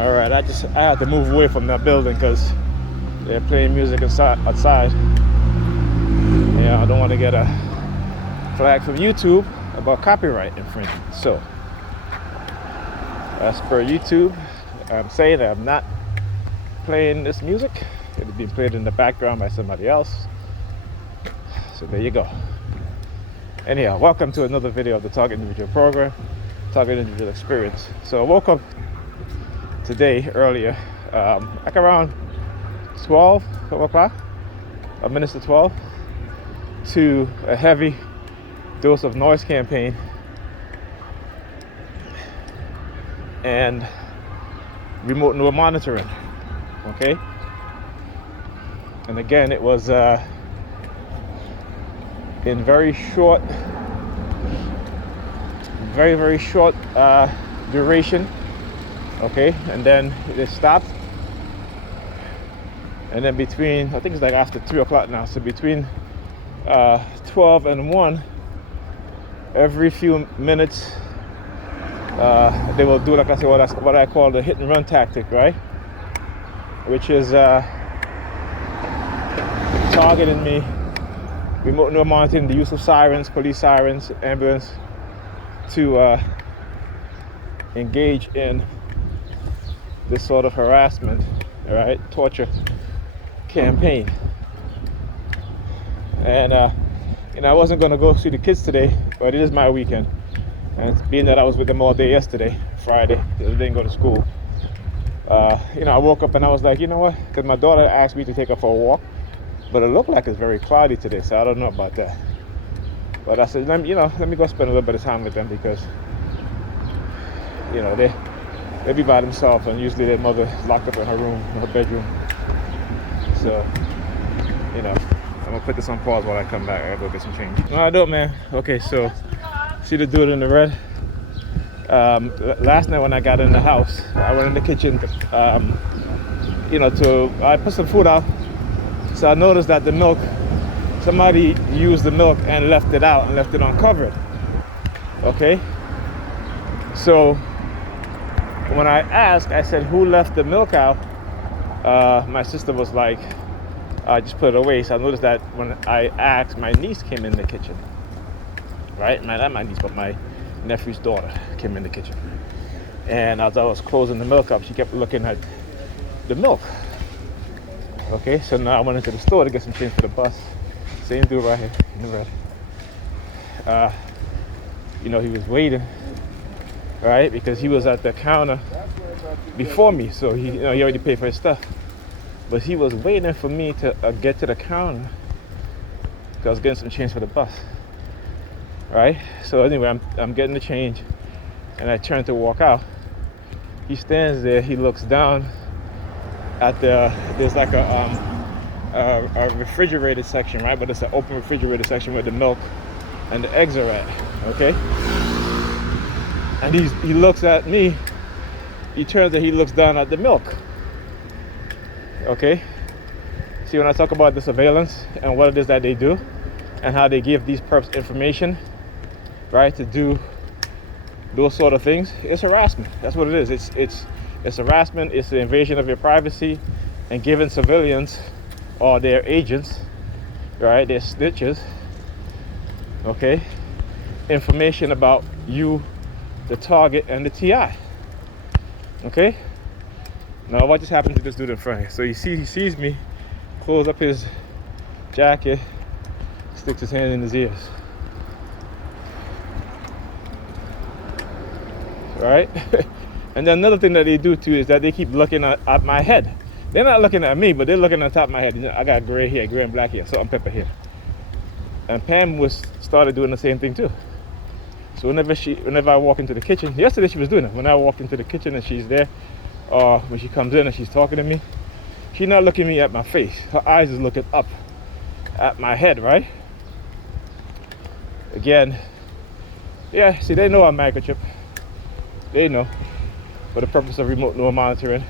All right, I had to move away from that building because they're playing music outside. Yeah, I don't want to get a flag from YouTube about copyright infringement. So, as per YouTube, I'm saying that I'm not playing this music. It's being played in the background by somebody else. So there you go. Anyhow, welcome to another video of the Target Individual Program, Target Individual Experience. So I woke up today earlier, like around 12 o'clock, a minute to 12, to a heavy dose of noise campaign and remote neural monitoring. Okay, and again, it was in very short duration. Okay, and then it stopped, and then between, I think it's like after 3 o'clock now, so between 12 and 1, every few minutes they will do, like I said, what I call the hit and run tactic, right? Which is targeting me, remote neural monitoring, the use of sirens, police sirens, ambulance, to engage in this sort of harassment, right, torture campaign. And I wasn't going to go see the kids today, but it is my weekend, and being that I was with them all day yesterday, Friday, they didn't go to school. I woke up and I was like, you know what, because my daughter asked me to take her for a walk, but it looked like it's very cloudy today, so I don't know about that. But I said, let me go spend a little bit of time with them, because they be by themselves, and usually their mother is locked up in her room, in her bedroom. So, I'm gonna put this on pause while I come back. I gotta go get some change. No, I don't, man. Okay, so see the dude in the red? Last night when I got in the house, I went in the kitchen, I put some food out. So I noticed that the milk, somebody used the milk and left it out and left it uncovered. Okay? So when I asked, I said, who left the milk out? My sister was like, I just put it away. So I noticed that when I asked, my niece came in the kitchen. Right? Not my niece, but my nephew's daughter came in the kitchen. And as I was closing the milk up, she kept looking at the milk. Okay, so now I went into the store to get some change for the bus. Same dude right here in the red. He was waiting, right? Because he was at the counter before me, so he already paid for his stuff. But he was waiting for me to get to the counter because I was getting some change for the bus, right? So anyway, I'm getting the change, and I turn to walk out. He stands there. He looks down at there's like a refrigerated section, right? But it's an open refrigerated section where the milk and the eggs are at. Okay. And he looks at me. He turns and he looks down at the milk. Okay. See, when I talk about the surveillance and what it is that they do and how they give these perps information, right, to do those sort of things, it's harassment. That's what it is. It's harassment. It's the invasion of your privacy, and giving civilians or their agents, right, their snitches, okay, information about you, the target, and the TI. Okay. Now, what just happened to this dude in front here? So he sees me, close up his jacket, sticks his hand in his ears. Right? And then another thing that they do too is that they keep looking at my head. They're not looking at me, but they're looking on top of my head. I got gray hair, gray and black hair, salt and pepper hair. And Pam started doing the same thing too. So whenever I walk into the kitchen, yesterday she was doing it. When I walk into the kitchen and she's there, or when she comes in and she's talking to me, she's not looking me at my face. Her eyes is looking up at my head, right? Again, yeah, see, they know I'm microchip. They know, for the purpose of remote neural monitoring.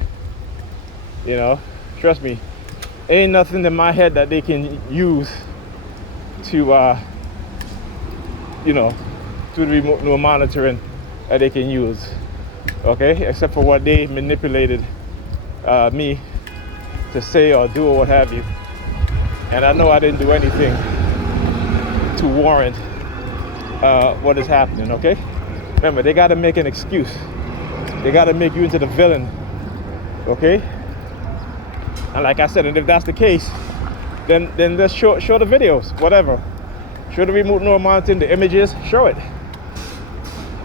Trust me, ain't nothing in my head that they can use to do the remote neural monitoring that they can use okay, except for what they manipulated me to say or do or what have you. And I know I didn't do anything to warrant what is happening, okay? Remember, they got to make an excuse. They got to make you into the villain, okay? And like I said, and if that's the case, then just show the videos, whatever. Show the remote neural monitoring, the images, show it.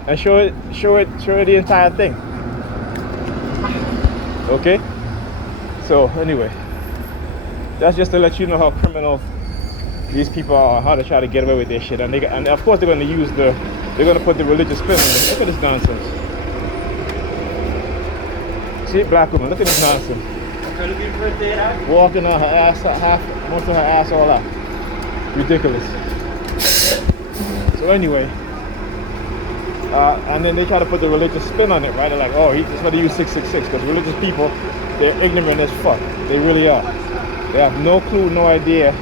And show it the entire thing. Okay? So anyway, that's just to let you know how criminal these people are, how they try to get away with their shit. And of course they're gonna put the religious spin on it. Look at this nonsense. See, black woman, look at this nonsense. Walking on her ass, most of her ass all out. Ridiculous. So anyway, and then they try to put the religious spin on it, right? They're like, oh, he just want to use 666, because religious people, they're ignorant as fuck. They really are. They have no clue, no idea,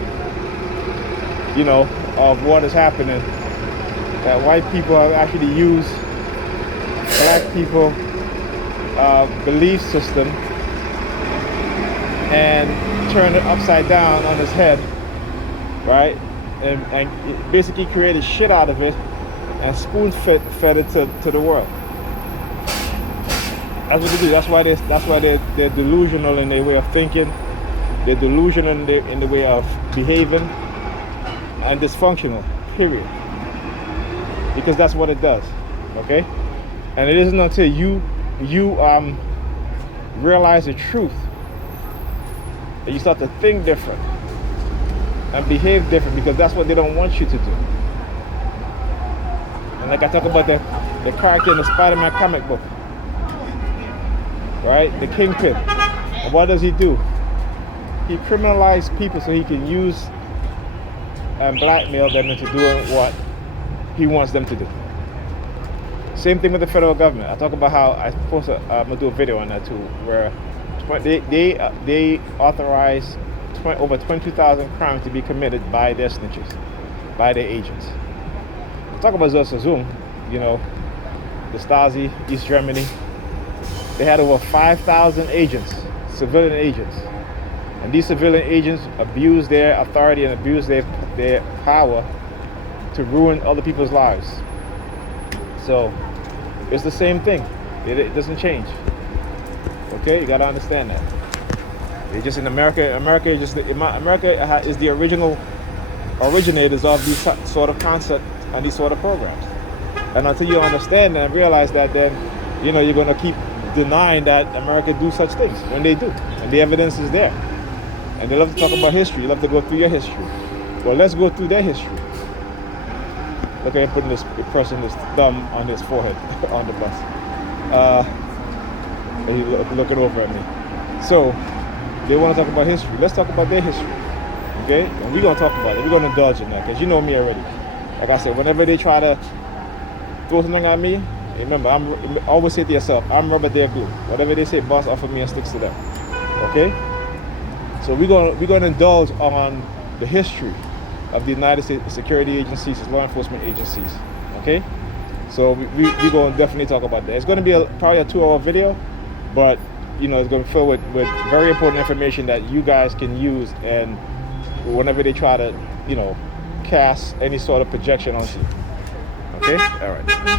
you know, of what is happening. That white people have actually used black people belief system and turned it upside down on his head, right? And basically created shit out of it and spoon-fed it to the world. That's what they do. That's why they're delusional in their way of thinking. They're delusional in the way of behaving, and dysfunctional. Period. Because that's what it does. Okay. And it isn't until you realize the truth that you start to think different and behave different, because that's what they don't want you to do. And like I talk about the character in the Spider-Man comic book, right? The Kingpin. And what does he do? He criminalizes people so he can use and blackmail them into doing what he wants them to do. Same thing with the federal government. I talk about how I'm gonna do a video on that too, where they authorize over 22,000 crimes to be committed by their snitches, by their agents. Talk about Zoom, you know, the Stasi, East Germany. They had over 5,000 agents, civilian agents. And these civilian agents abuse their authority and abuse their power to ruin other people's lives. So it's the same thing. It doesn't change. Okay, you gotta understand that. It's just in America. America is the originators of these sort of concepts and these sort of programs. And until you understand and realize that, then you know you're gonna keep denying that America do such things when they do, and the evidence is there. And they love to talk about history. They love to go through your history. Well, let's go through their history. Look at him pressing his thumb on his forehead on the bus. He's looking over at me. So they want to talk about history. Let's talk about their history. Okay? And we're going to talk about it. We're going to indulge in that, because you know me already. Like I said, whenever they try to throw something at me, remember, always say to yourself, I'm rubber, they're glue. Whatever they say, bounce off of me and sticks to them. Okay? So we're going to indulge on the history of the United States security agencies, law enforcement agencies. Okay? So we're going to definitely talk about that. It's going to be probably a 2-hour video, but you know, it's going to fill with very important information that you guys can use, and whenever they try to, you know, cast any sort of projection onto you. Okay? All right.